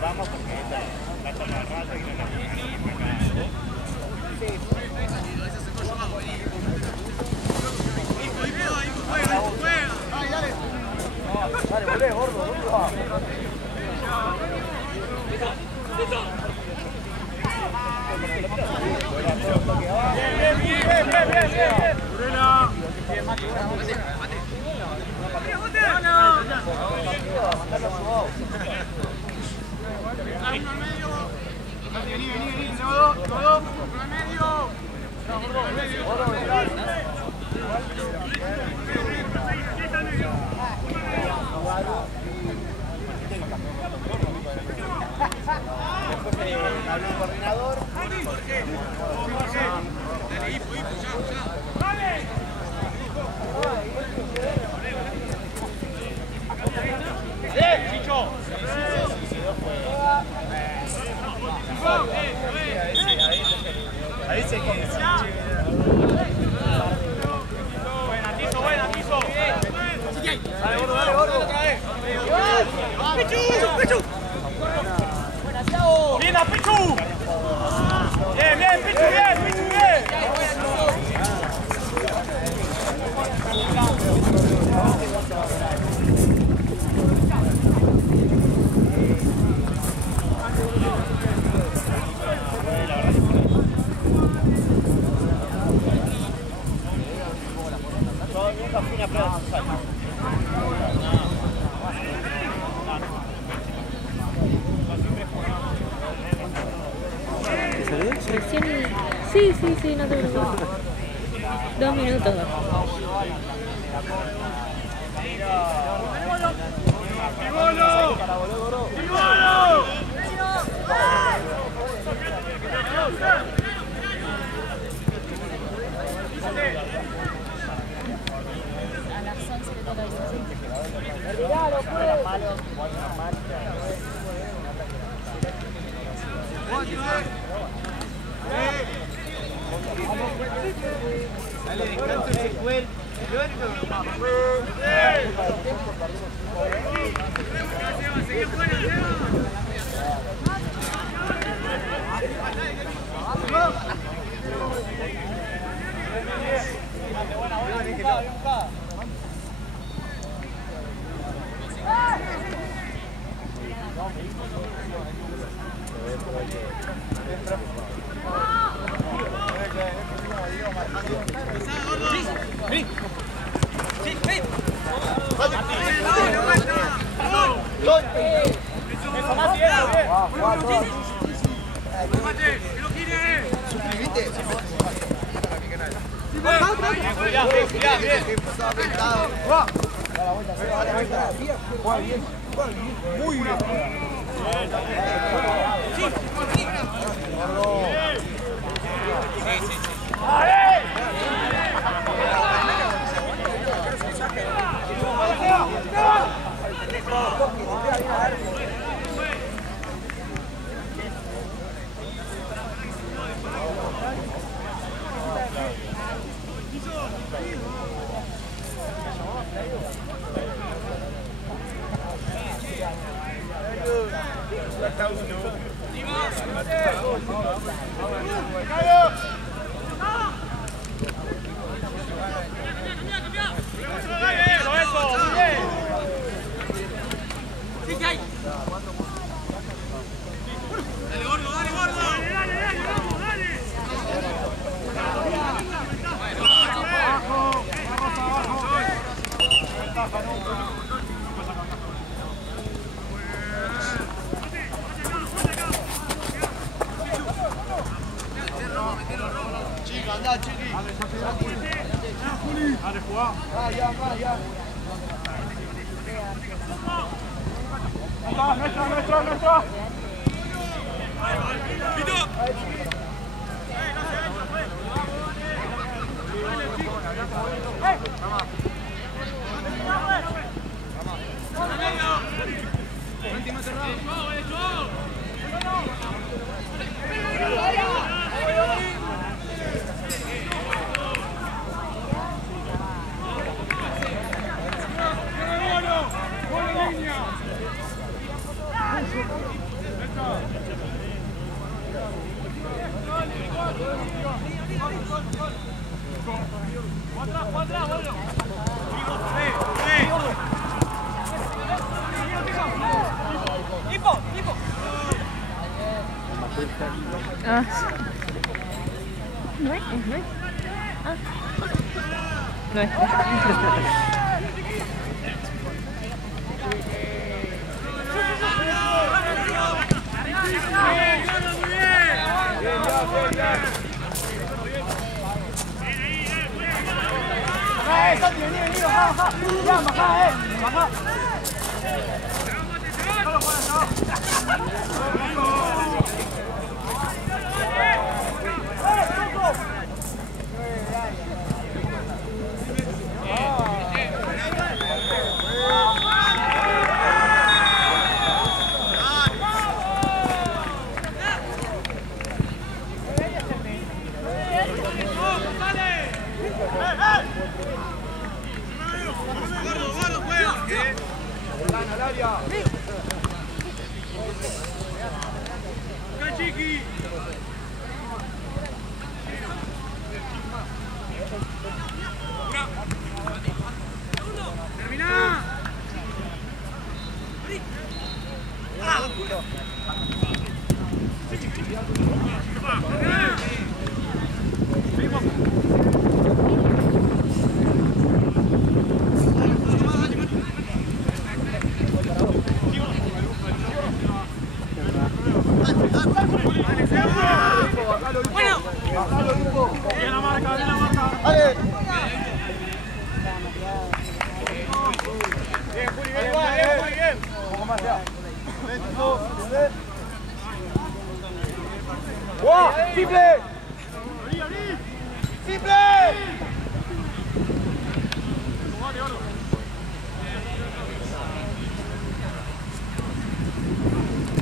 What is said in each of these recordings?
Vamos porque la toma rato y no dale, volé, gordo, ¿dónde va? Habló el coordinador. Chicho. Ahí se queda. Buena, Tizo. Dale, gordo. Pichu. Buena, Thiago. Bien, Pichu. Bien, Pichu, bien. Sí, no te preocupes. 2 minutos. Dale, descanso ese cuerpo. Muy bien. Andá, chiqui. Dale, jugá. Ya. Nuestra. Ah. No es, no es. Ah. No es. ¡Simple! ¡Simple!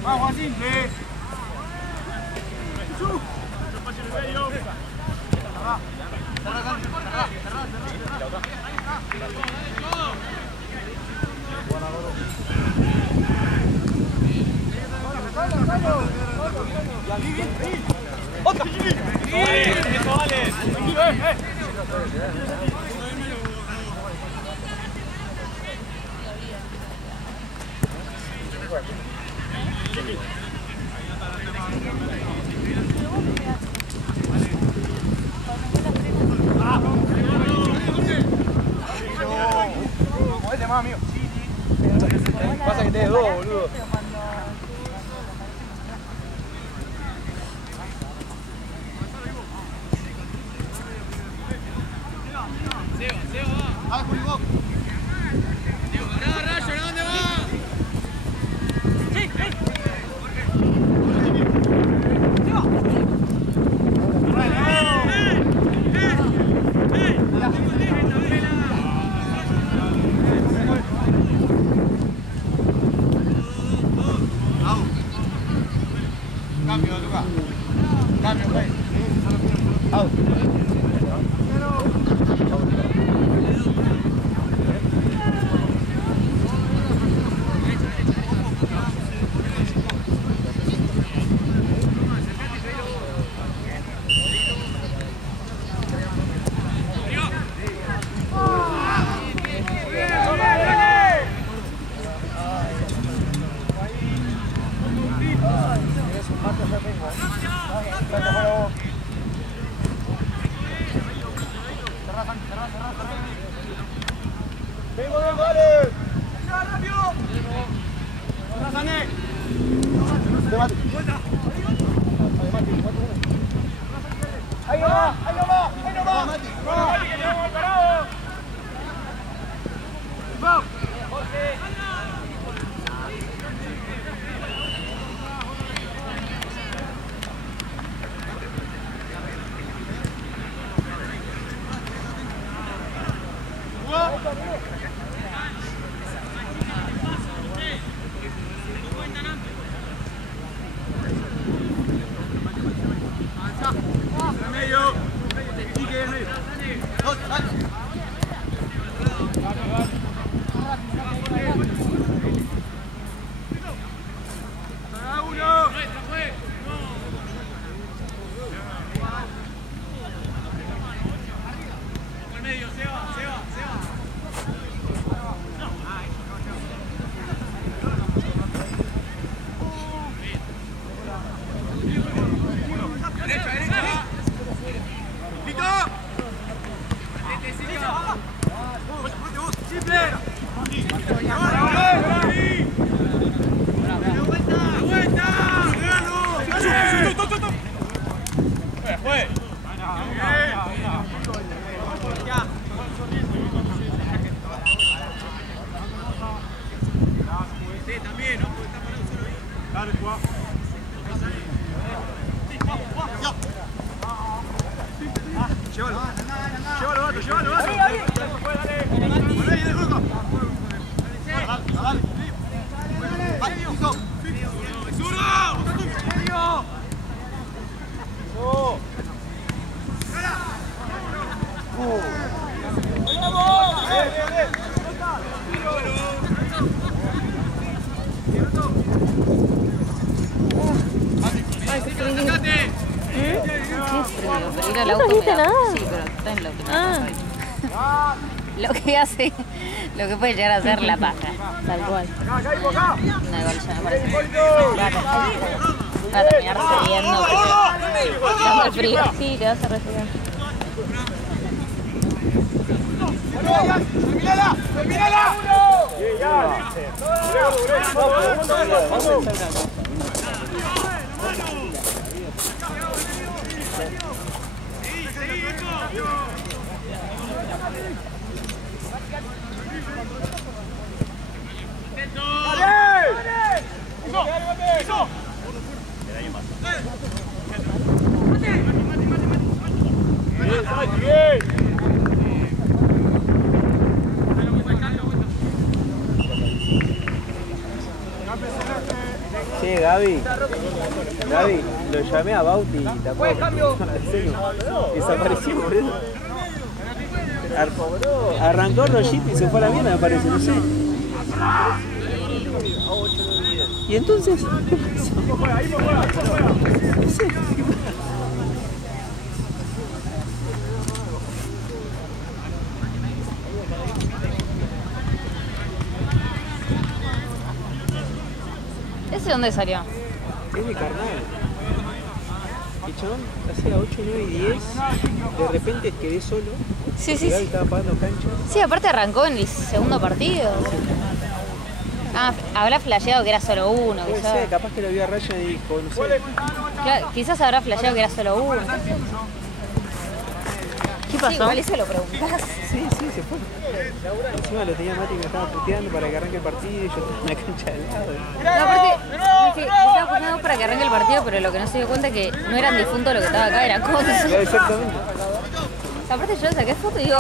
¡Vamos, simple! ¡Otra! ¡Eso vale! Movete más, amigo. Pasa que tenés dos, boludo. Cambio, Lucas. Cambio, pues. Out. ¡Vengo, vengo, vale! ¡Rápido! ¡Sané! ¡Ahí no va! ¡Ahí no va! ¡Ahí no va! ¡Mati, que tenemos parado! ¡Vamos! Llévalo, gato, llévalo, gato. Pero ir al auto me da... Sí, pero está en lo que Lo que hace, lo que puede llegar a ser la paja. Tal cual. No, igual ya me parece. Va a terminar refiriendo. Está frío. Sí, te vas a resfriar. ¡Terminala! ¡Terminala! Sí, Gaby, lo llamé a Bauti y te acuerdas. Desapareció, boludo. Arrancó Rollito y se fue a la mierda, me parece, no sé. ¿Y entonces? ¿Qué pasó? No sé. ¿Ese dónde salió? Es de carnal. El chabón hacía 8, 9 y 10. De repente quedé solo. Sí, sí, sí. Estaba pagando cancha. Sí, aparte arrancó en el segundo partido. Ah, habrá flasheado que era solo uno. Puede quizás. ser, capaz que lo vio a Raya y dijo, no sé. Claro, quizás habrá flasheado que era solo uno. ¿Qué pasó? Sí, igual eso lo preguntás. Sí, se fue. Encima lo tenía Mati que me estaba puteando para que arranque el partido y yo estaba en la cancha del lado. No, aparte, estaba puteando para que arranque el partido, pero lo que no se dio cuenta es que no eran difuntos lo que estaba acá, era cosas. Exactamente. Aparte yo saqué foto y digo,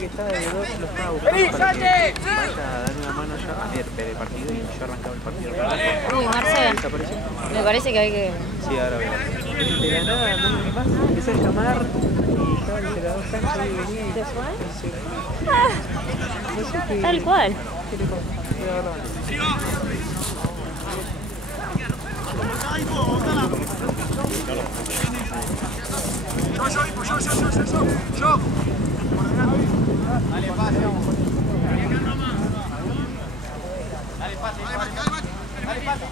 que estaba de dos, lo estaba buscando para que vaya a dar una mano ya a ver el partido y yo arrancaba el partido. uy, Marcela, me parece que hay que... Sí, ahora veo. De la nada, no más, empecé a llamar y estaba entre las dos canchas y venía y... ¿Te fue? Sí. No sé qué... Tal cual. ¿Qué le pasa? Voy a verlo. Yo. Dale pase, vamos. Dale pase. Dale pase.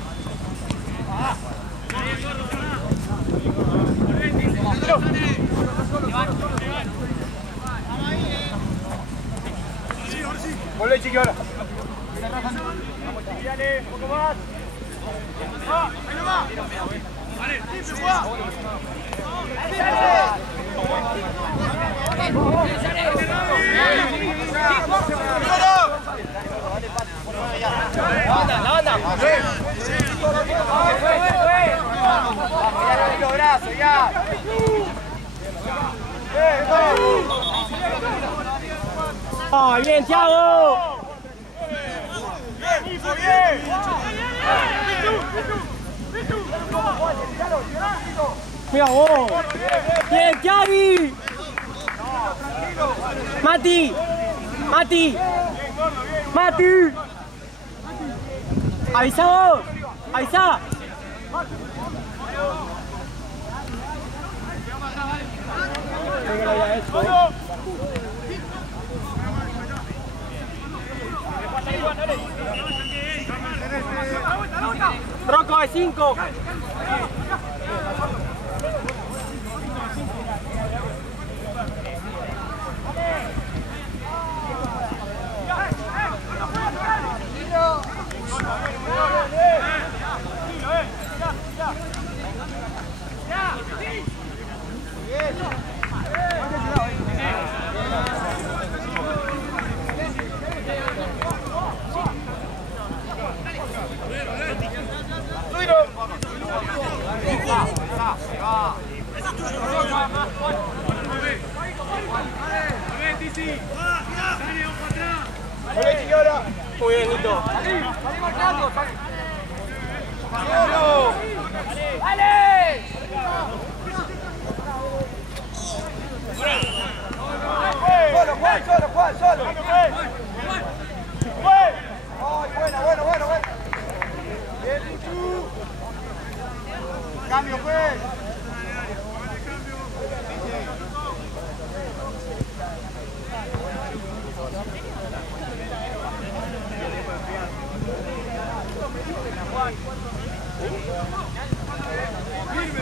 Volvé, chiqui, ahora. Vamos, chiqui, dale, un poco más. Ahí no va. Vale, se juega. La banda. Los brazos, ya. ¡Ah, bien, Thiago! ¡Bien! ¡Mira vos! ¡Bien, Thiago! ¡Mati! ¡Mati! ¡Mati! ¡Avisa vos! ¡Avisa! Rocco de 5. Muy bien, Nito. Salí marcando, salí. ¡Solo! ¡Dale! Solo, Juan, solo, Juan, solo. ¡Ay, bueno! Bien, Luchu. Cambio, pues.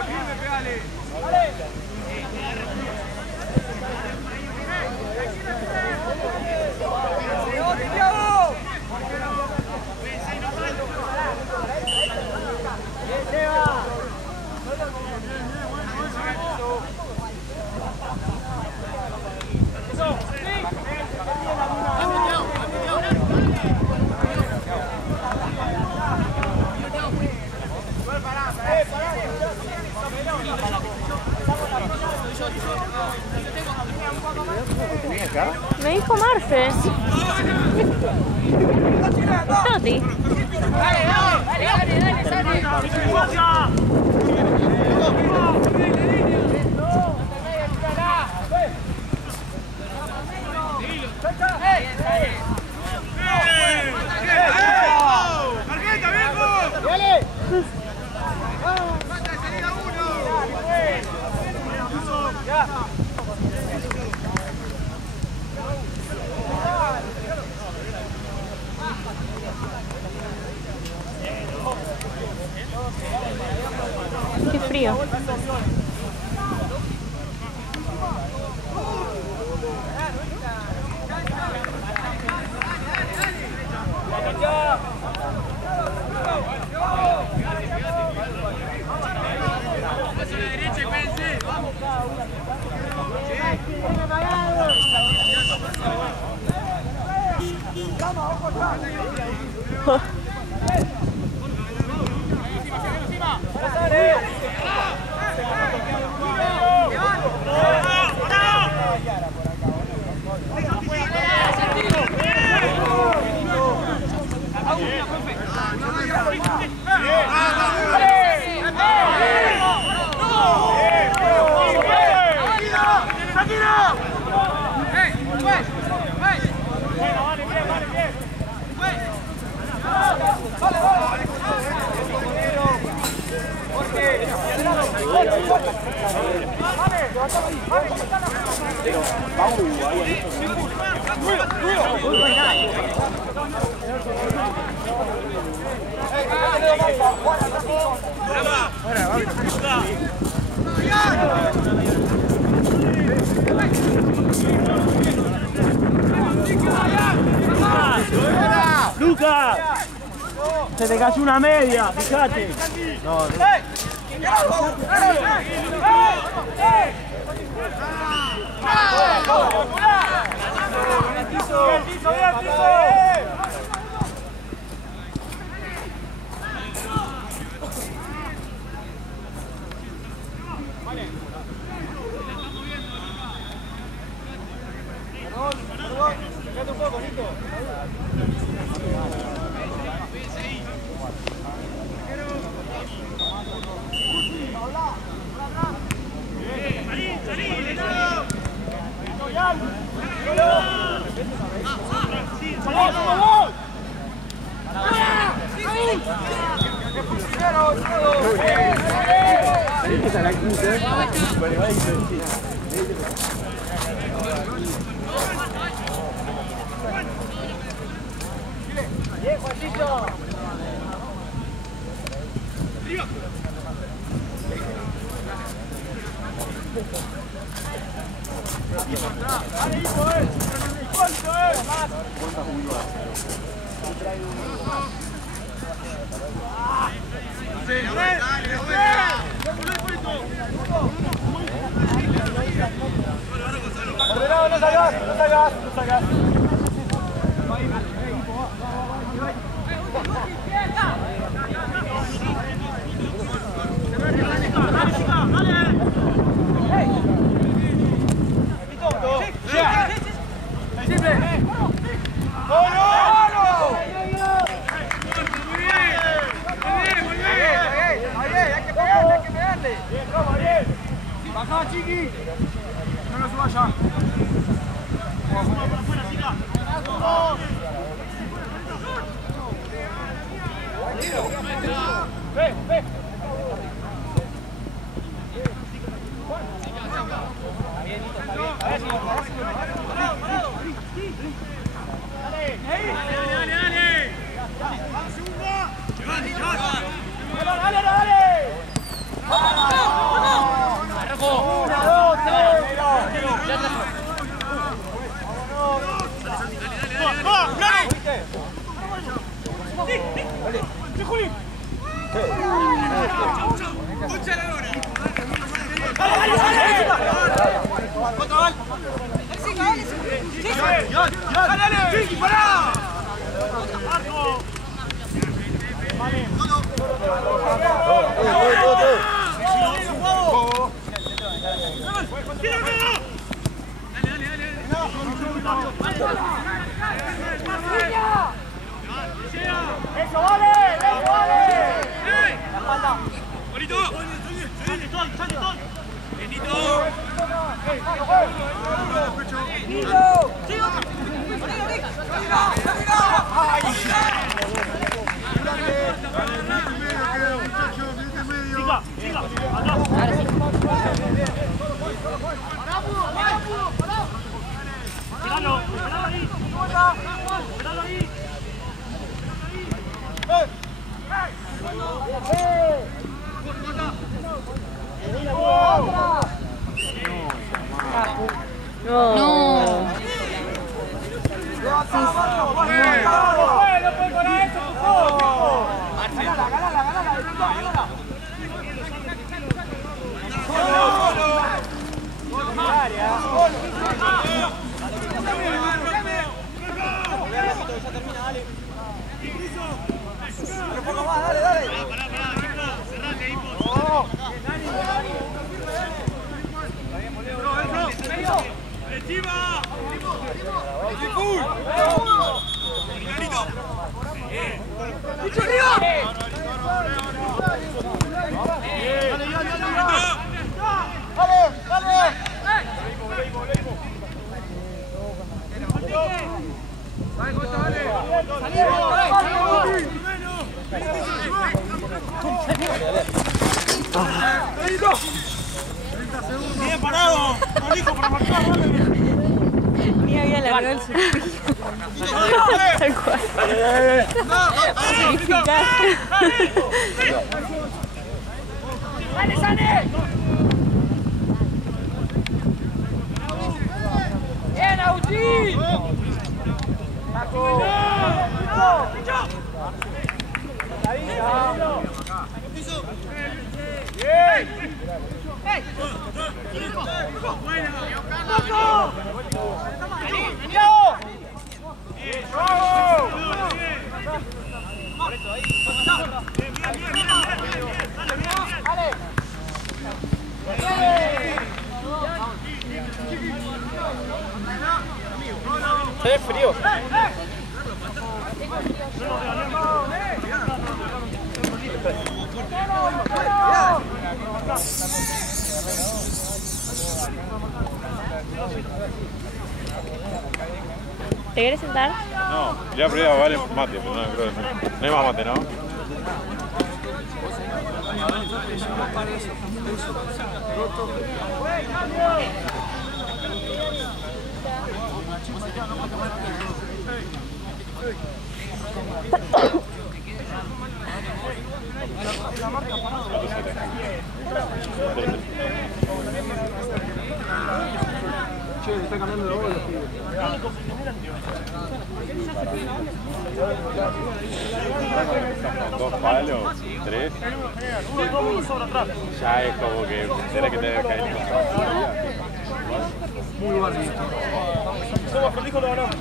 Firme, pegale. Me dijo Marce. Toti. Qué frío. ¡Lucas! Se te cayó una media, fíjate. No, fíjate un poco, Nito. Bien, Juancito. ¡Dale, hijo, ¡cuánto es! Ordenado, no salgas, no salgas, no salgas. ¡Simple! ¡Oh, no! más, chiqui! No nos suba ya. ¡Ve, ve! ¡Eso vale! ¡Eso vale! ¡La espalda! ¡Bonito! No. ¡Bien parado! ¡Hijo, para marcar! Ni había largado el cepillo. Tal cual. ¡Sane, Sane! ¡Bien, Agustín! ¡Taco! ¡Bien! ¡Hace frío! ¿Te quieres sentar? No, ya probé a vale mate, pero no, creo que no hay más mate, ¿no? Che, está cambiando de bola. Dos palos, tres. Ya es como que tiene que tener cariño. Muy barrio. Somos felices, lo ganamos.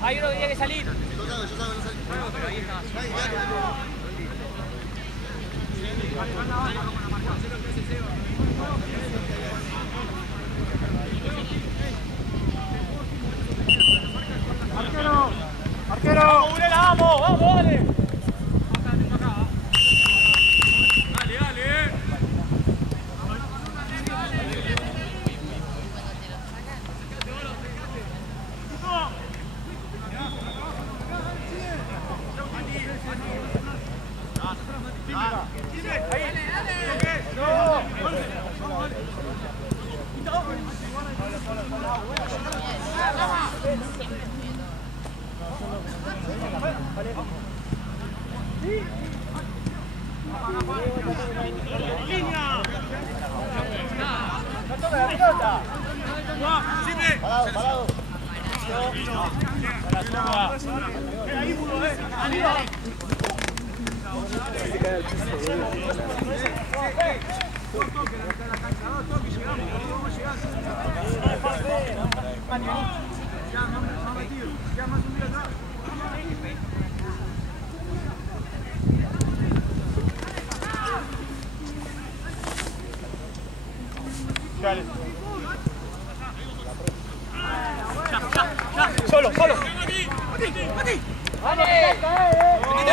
Hay uno que tiene que salir. ¡Arquero! ¡Arquero! ¡Vamos, Burela, vamos! ¡Vamos, dale! Dale. Solo, solo. ¡Mati! ¡Dale! ¡Dale!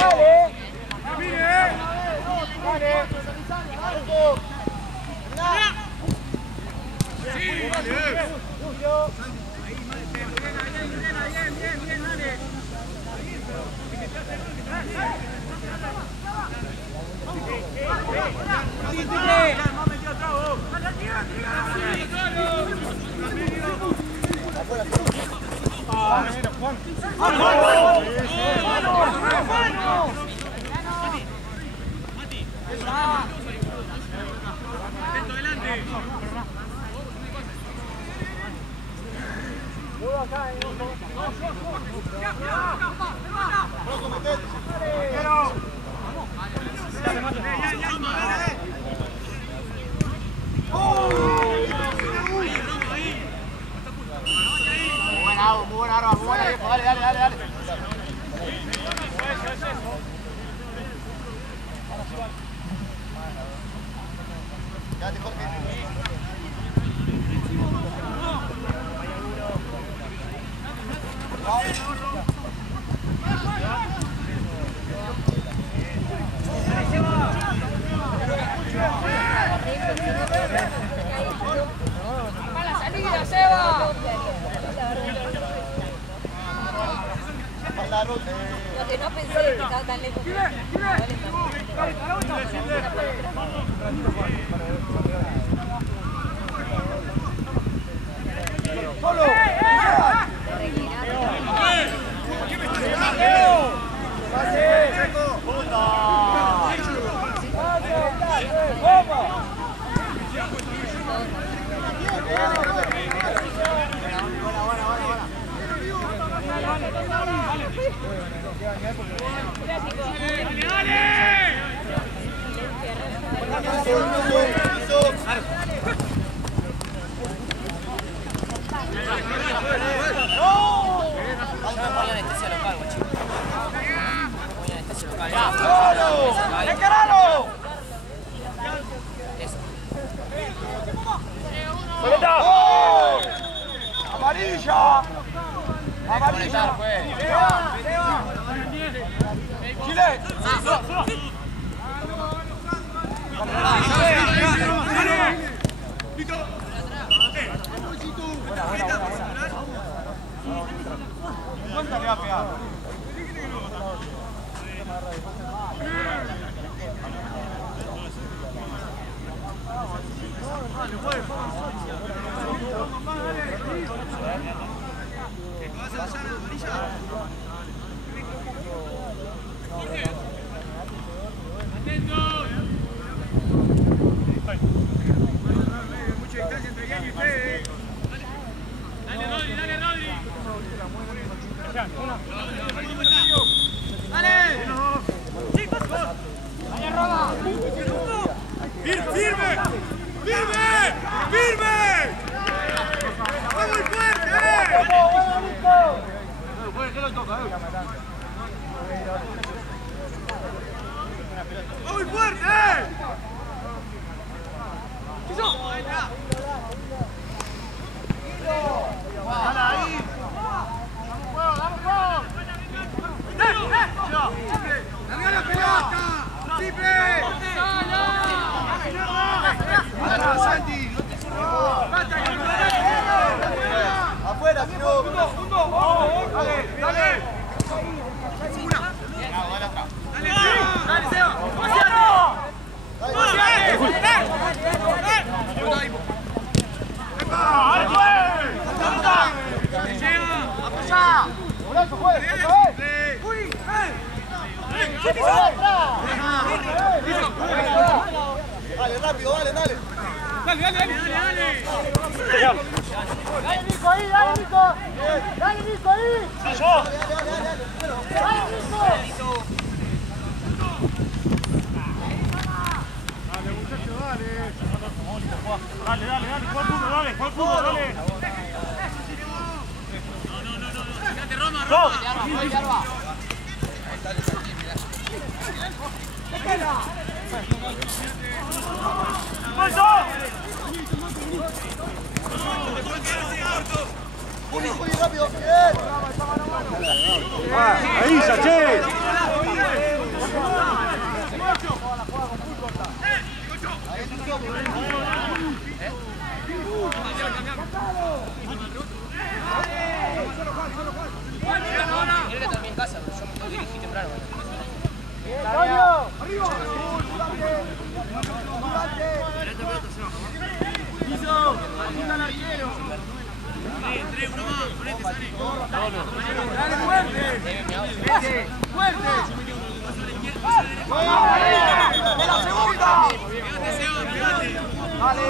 Muy buena arma, muy buena, viejo. Dale, dale, dale, dale. Quédate, Jorge. ¡A la salida, Seba! Lo que no pensé que estaba tan lejos. ¡Solo! ¡Amarilla! ¡Amarilla! ¡Chile! ¿Cuánta le ha pegado? Mucha distancia entre Guillermo y Fede. Dale, Rodri, dale, Rodri. ¡Dale! ¡Dale, Roda! ¡Firme! ¡Firme! ¡Firme! ¡Va muy fuerte! ¡Vamos, Nico! ¿Qué lo toca? ¡Va muy fuerte! ¡Chiso! ¡Dale ahí! ¡Dame juego! ¡Larga la pelota! ¡Triple! ¡Dale, Santi! ¡Afuera, si no! ¡Dale, dale! ¡Una! ¡Dale, Seba! ¡Apoyá! ¡Golazo, juez! ¡Uy! Dale, rápido, dale, dale. Dale, Nico, ahí, dale, Nico. Dale, Nico, ahí. Sí, yo. Dale, Nico. Dale, muchacho, dale. Dale, dale, dale, Juan Pudo, dale, Juan Pudo, dale. Fíjate, Roma, Roma. Ahí, Saché. Quiero que termine en casa, yo me tengo que dirigir temprano. ¡Arriba! ¡Dale fuerte! ¡Fuerte! ¡De la segunda! ¡Dale!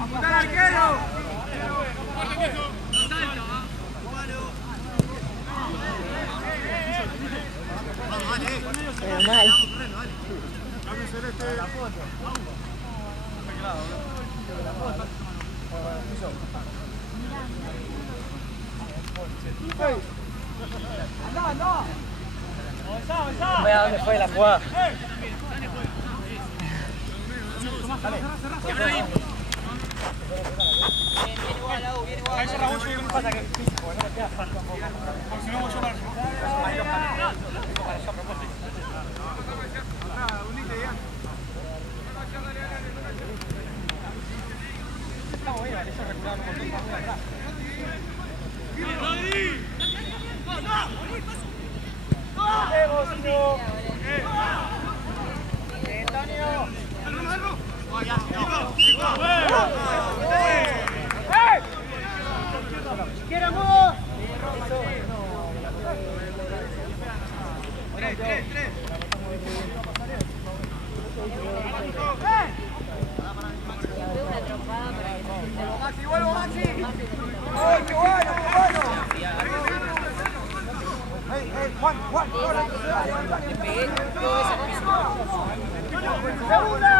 ¡Apunta al arquero! Mal. Vea dónde fue la jugada. Maxi, vuelvo, Maxi. ¡Ay, qué bueno, qué bueno! ¡Ey, Juan! Le pegué todo ese piso. ¡Segunda!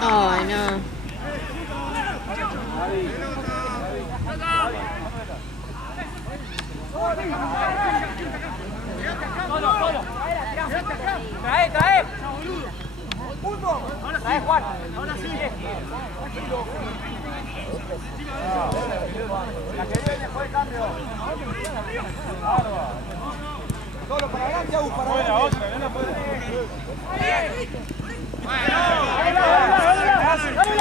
Ay, no. Trae, trae. Trae, Juan. Ahora sí. La que viene fue el cambio. Solo para adelante, Agus, para adelante. Buena, otra, no puede. Otro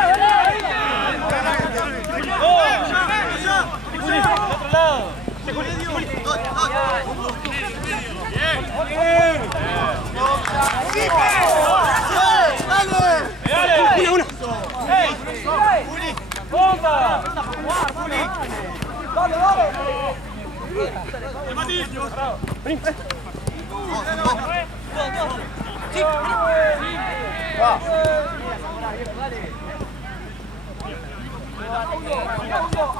lado.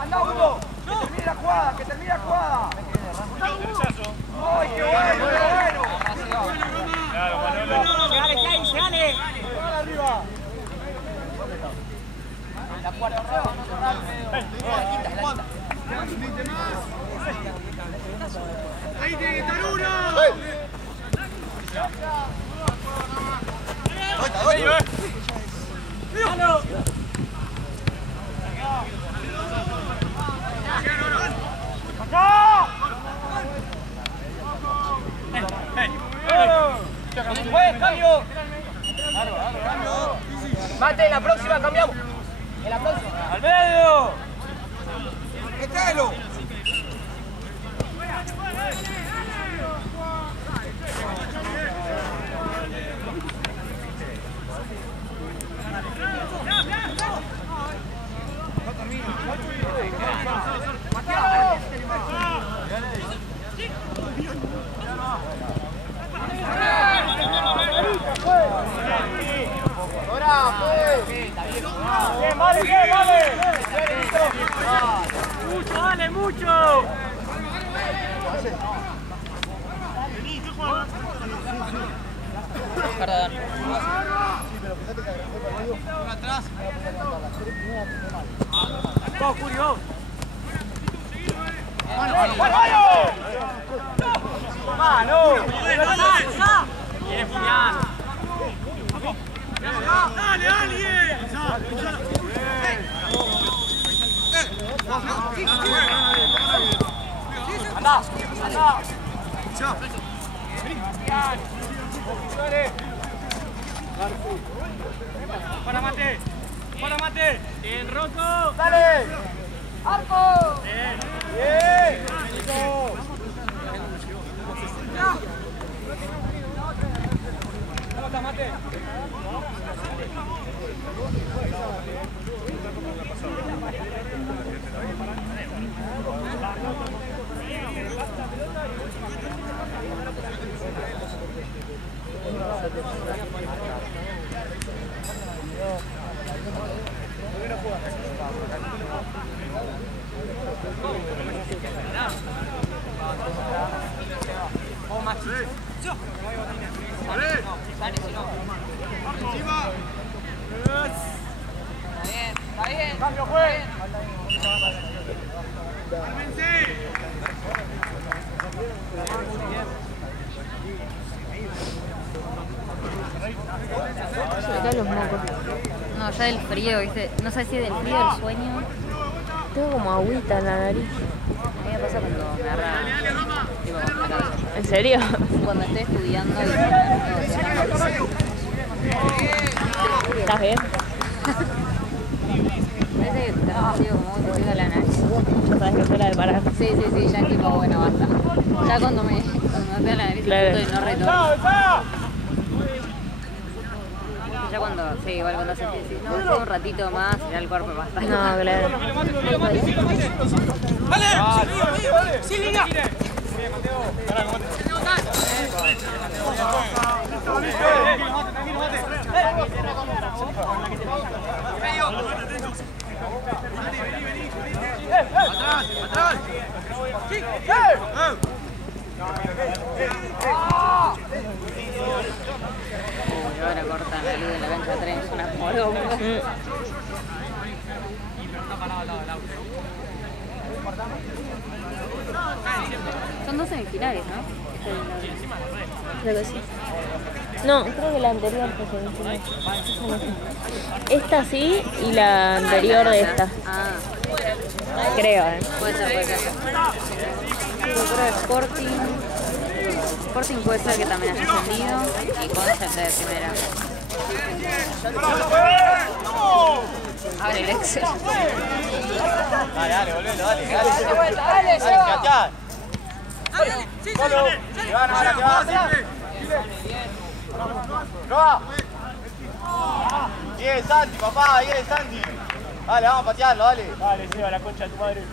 Anda, Hugo. Que termine la jugada. ¡Ay, qué bueno, qué bueno! Claro, Manolo. Dale, Key, dale. Arriba. La cuarta. Ahí tiene que estar uno. ¡Cambio! Mate, en la próxima cambiamos. En la próxima. ¡Al medio! ¡Metelo! ¡Bien, vale, bien, vale! ¡Mucho, vale, mucho! Perdón. ¡Vamos, Julio! ¡Mano! ¡Bien, Julián! ¡Dale, alguien! ¡Anda! ¡Anda! ¡Para mate! ¡Para mate! ¡Bien, Rocco! ¡Dale! ¡Arco! ¡Bien! ¡Bien! ¡Pelota, mate! Está bien. ¡Cambio, juez! Acá los mocos. No, ya del frío, ¿viste? No sé si del frío del sueño. Tengo como agüita en la nariz. A mí me pasa cuando me agarra tipo, la cabeza. ¿En serio? Cuando estoy estudiando y ¿Estás bien? parece que está así como muy jodido la nariz. Ya sabes que es hora de parar. Sí, ya es tipo, bueno, basta. Ya cuando me pega la nariz Claro. y no retorno. Ya cuando, sí, igual cuando se dice, no, hace un ratito más, ya el cuerpo basta. No, claro. ¡Vale! ¡Sí, línea! ¡Atrás! ¡Atrás! ¡Sí! Y ahora cortan la luz de la cancha 3, es una poronga. Son dos semifinales, ¿no? Creo que sí. No, creo que la anterior fue semifinal. Esta sí y la anterior de esta. Ah, Creo, puede ser, puede ser. Yo creo que Sporting puede ser que también haya ascendido y Concept de primera. Abre el Excel. Dale, volvelo, dale. Dale, vuelta, dale, Sebastián. Solo. Te van ahora, te van. ¡Roba! Bien, Santi, papá, bien, Santi. Dale, vamos a patearlo, dale. Dale, Seba, la concha de tu madre.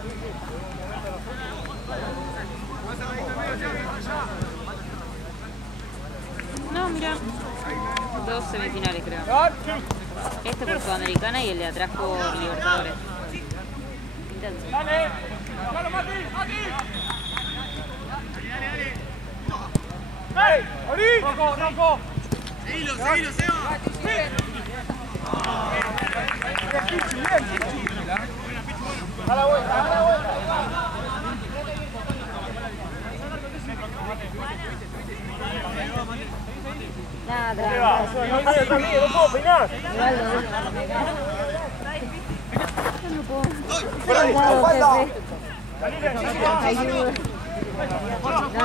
No, mira. 2 semifinales creo. Este por Sudamericana y el de atrás por Libertadores. Intenso. Dale. Dale, Mati, Mati. ¡Hey! ¡Ori! ¡Roco, Roco! ¡Seguilo, seguilo, Seba! ¡A la vuelta, a la vuelta! Nada, No puedo peinar.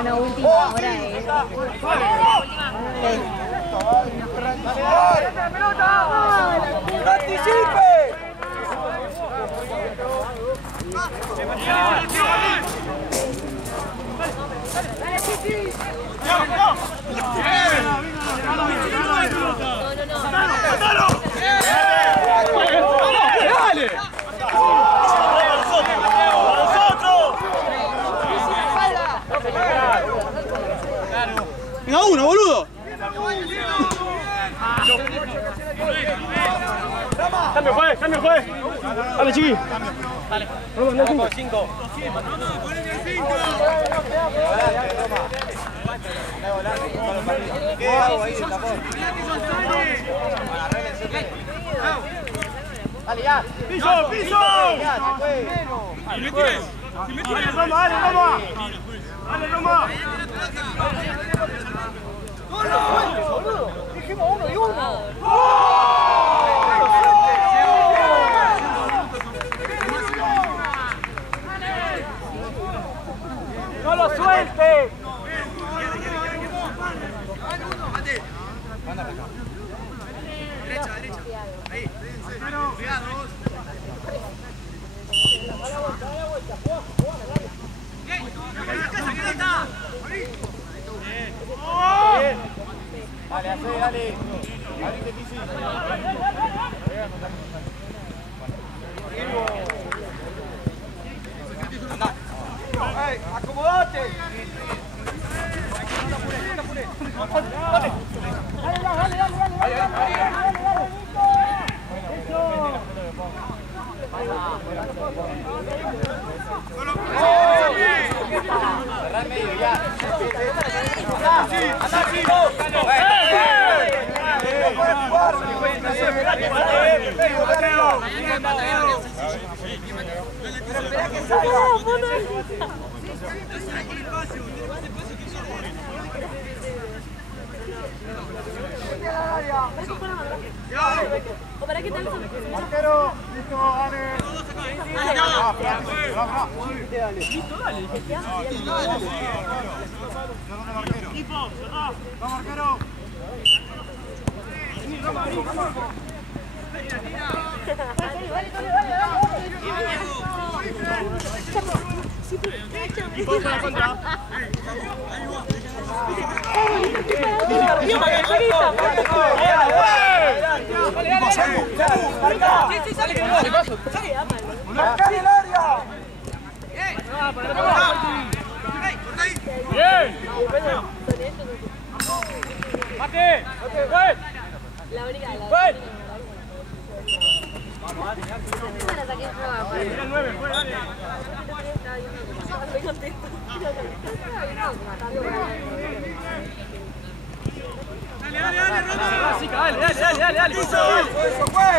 No, última hora es. ¡Venga uno, boludo! Cambio, juez, cambio, juez. Dale, chiqui. Dale. Vamos con 5. Dale, ya. ¡Piso, piso! Dale, Roma, dale, Roma. Dale, Roma. Dijimos uno y uno. ¡No lo suelte! Derecha, derecha. Ahí. Cuidados. Dale, hace, dale. Abrite, Pisi. ¡Ey, acomodate! Cerrá el medio, ya. ¡Anda, Chico! Espera que salga. ¿Para qué tal? Arquero, listo, dale. Listo, dale. Equipo, cerrá. Vamos, arquero. Equipo con la contra. ¡Marcar el área! ¡Bien! ¡Mate! ¡Juez! La única. ¡Juez! Para sacar prueba. Mira el 9, juez, dale. Dale, Roma. Chica, dale. ¡Eso, fue!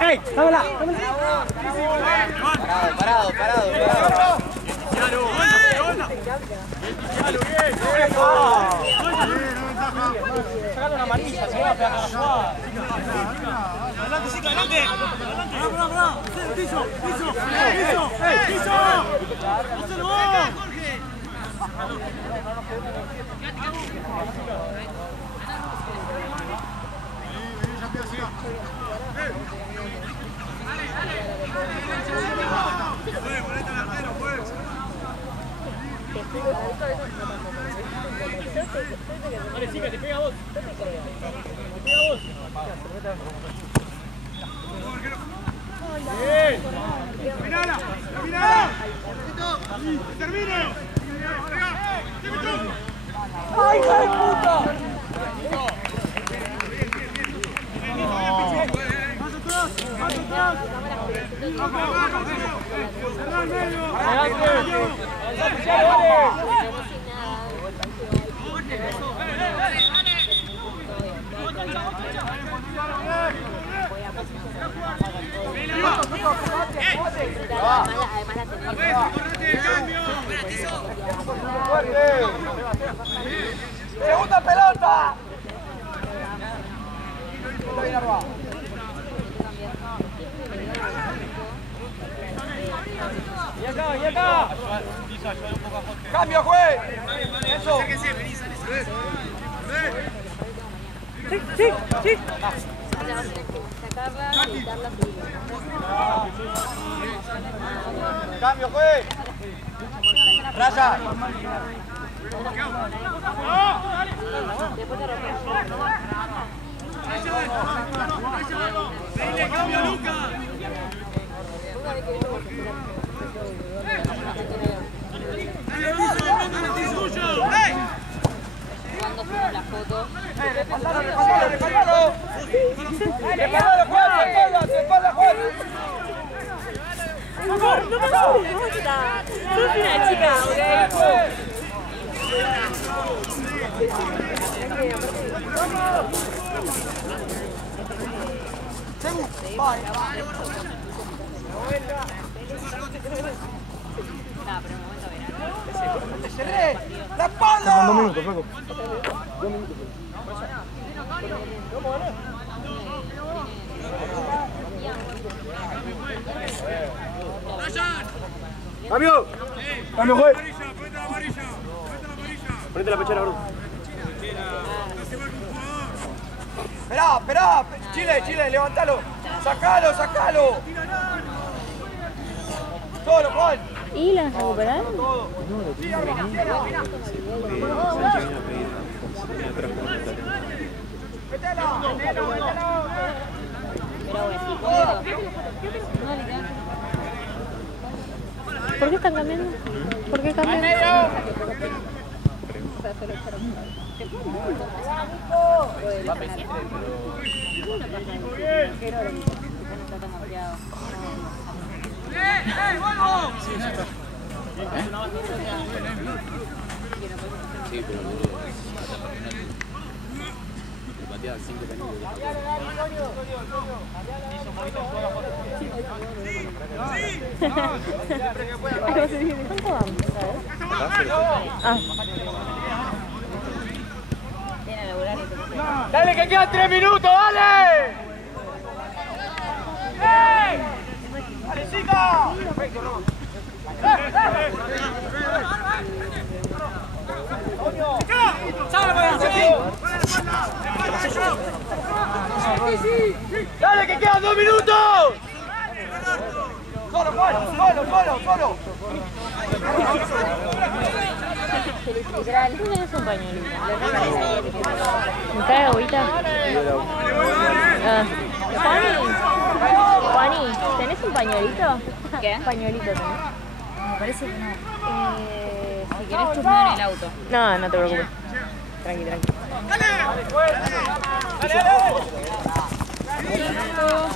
¡Ey! ¡Dámela! Parado. Vale, sigue, te pega a vos. Te pega a vos. Bien. ¡Terminala! ¡Terminala! ¡Que termine! ¡Ay, hijo de puta! ¡Más atrás! ¡Más atrás! ¡Cerrá el medio! ¡Segunda pelota! Y acá, y acá. ¡Cambio, juez! ¡Eso! Sí. ¡Cambio, juez! ¡Raya! ¡Dale, cambio, Luca! Cuando fuimos la foto. ¡Repasalo! No me gusta. Soy una chica, ¿ok? ¡La espalda! 2 minutos, flaco. ¡Cambio! ¡Cambio, juez! Ponete la pechera, bro. Esperá, Chile, levantalo. Sacalo. Solo, Juan. ¿Y las recuperaron? ¿Por qué están cambiando? ¿Por qué cambian? Sí, pero le patea 5 minutos. ¿Cuánto vamos? Ah. Dale, que quedan 3 minutos, dale. ¡Ey! ¡Dale, chica! ¡Dale, que quedan 2 minutos! ¡Solo, Juan! ¡Solo! ¿Tú tenés un pañuelito? ¿Me cae agüita? Juani, ¿tenés un pañuelito? ¿Qué? ¿Pañuelito tenés? Me parece que no. Si querés chusmear en el auto. No te preocupes. Tranqui.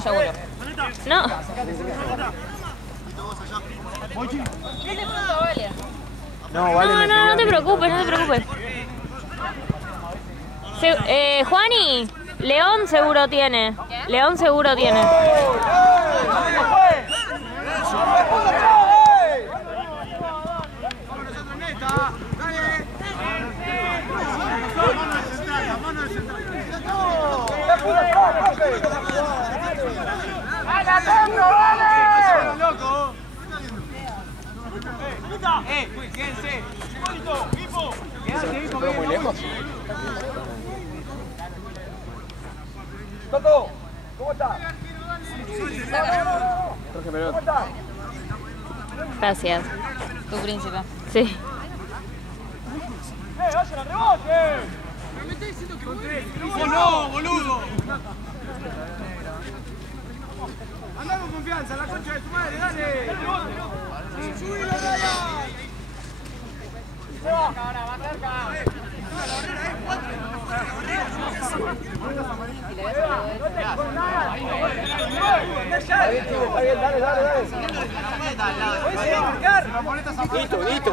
Ya vuelvo. No. No te preocupes. Juani, León seguro tiene. León seguro tiene. Quédense. Quédate, muy lejos. Toto, ¿cómo estás? ¿Cómo estás? Gracias. Tu príncipe. Sí. ¡Vayan al rebote! ¡Oh, no, boludo! Andá con confianza, la concha de tu madre, dale. ¡Subilo, Ryan! Se va. Ahora, va cerca.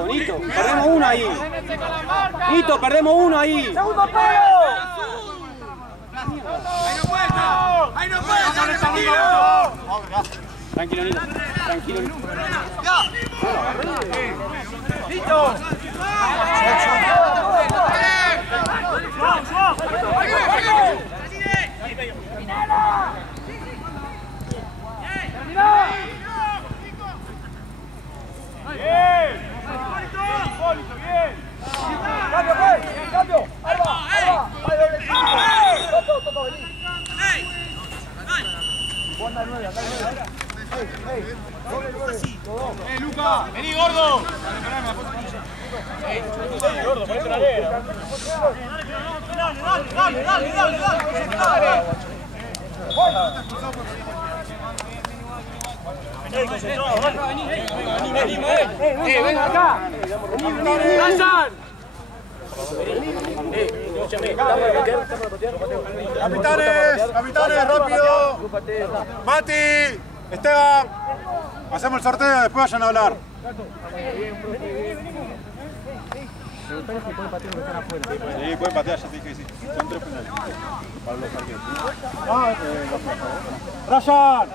Nito. Perdemos uno ahí. Nito, perdemos uno ahí. ¡Segundo pelo! ¡Ahí no puede estar! Tranquilo, Nito. Tranquilo, Nito. ¡Listo! ¡Cambio! ¡Alba! Luca! ¡Vení, gordo! Gordo, ponete la negra. Dale. Ven acá. Capitanes, rápido. Mati, Esteban, hacemos el sorteo, después vayan a hablar. Sí, pueden patear, ya te dije que sí. Son 3 penales para los arqueros. ¡Rayan!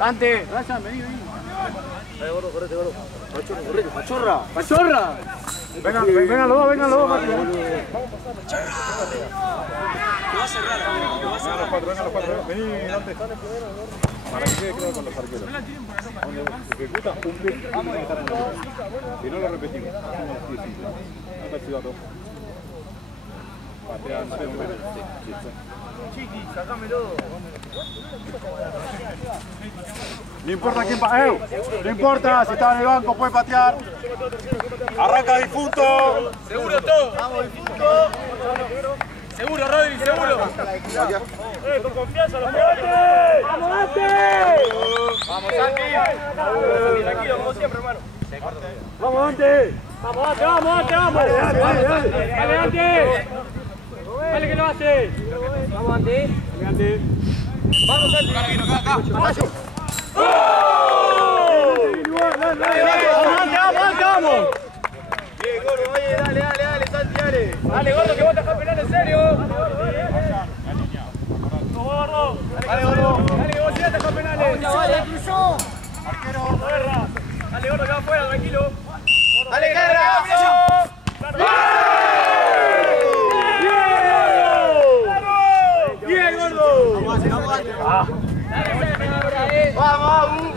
¡Ante! ¡Rayan, vení! Dale, gordo, correte, gordo. ¡Pachorra! Vengan los dos, Mati. Te va a cerrar. Vengan los 4. Vení, Dante. Para que quede claro con los arqueros. Donde se ejecuta, cumple, tiene que estar en la línea. Si no lo repetimos, hacemos así de simple. Anda el ciudadano. Patea, no sé, un menos. Chiqui, sacámelo. No importa quién no importa, si está en el banco puede patear. Arranca difunto. Seguro todo. Vamos, difunto. Seguro, Rodri, seguro. Con confianza, los peones. ¡Vamos, Dante! ¡Vamos, Santi! Tranquilo, como siempre, hermano. ¡Vamos, Dante! ¡Vamos, Dante! ¡Dale, Dante! ¡Dale que lo hace! ¡Vamos, Dante! ¡Dale, ¡vamos, Santi! ¡Acá! ¡Vamos! Bien, gordo, oye, dale, Santi, dale. Dale, gordo, que vos te vas a penal en serio. Gordo. Dale, gordo. Dale, que vos sí te vas a penales. Dale, cruzó. Arquero, guerra. Dale, gordo, que va afuera, tranquilo. Dale, guerra. Bien, gordo. Vamos,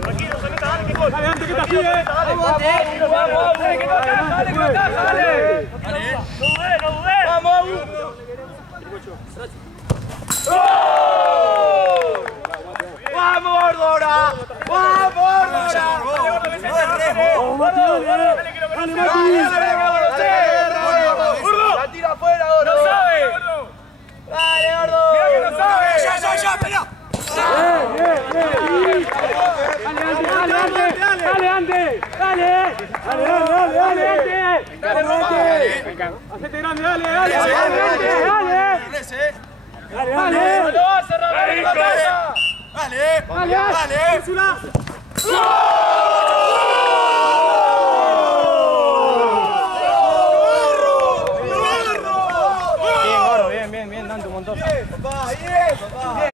tranquilo, se meta, dale, que gol. Dale, antes que te afíe. Vamos, dale, que no ataja, dale, que no ataja, dale. No dudé. Vamos, ¡vamos, Ordora! ¡Vamos, Ordora! ¡La tira afuera, Gordo! ¡No sabe! ¡Dale, Gordo! ¡Mira que no sabe! ¡Ya, pelea! ¡Dale, Ante! ¡Hacete grande, dale! ¡No lo va a cerrar! ¡Dale!